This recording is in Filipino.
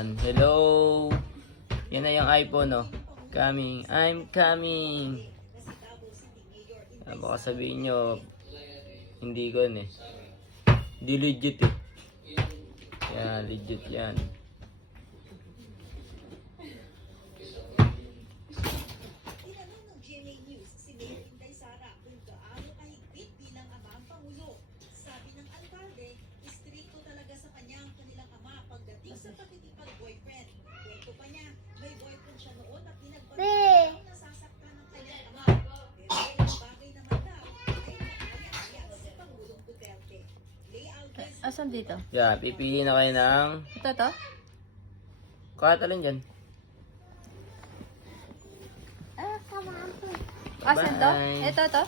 Yan. Hello. Yan na yung iPhone, no? Coming. I'm coming. Baka sabihin nyo, hindi ko eh. Hindi legit eh. Yan, legit yan. Tinanong ng GMA News si Mayor Inday Sara kung gaano kahigpit bilang ama ang Pangulo. Sabi ng alkalde, istrikto talaga sa kanyang kanilang ama pagdating sa pakikipag-boyfriend. Kwento pa niya, may boyfriend siya noon at pinagpatuloy ang nasasaktan ng kanyang ama. Pero ilang bagay naman daw ay nakakaya si Pangulong Duterte. Lay Alves, Asan dito? Yan, pipili na kayo ng... Ito to? Kahit alin dyan. Asan to? Bye. Ito to?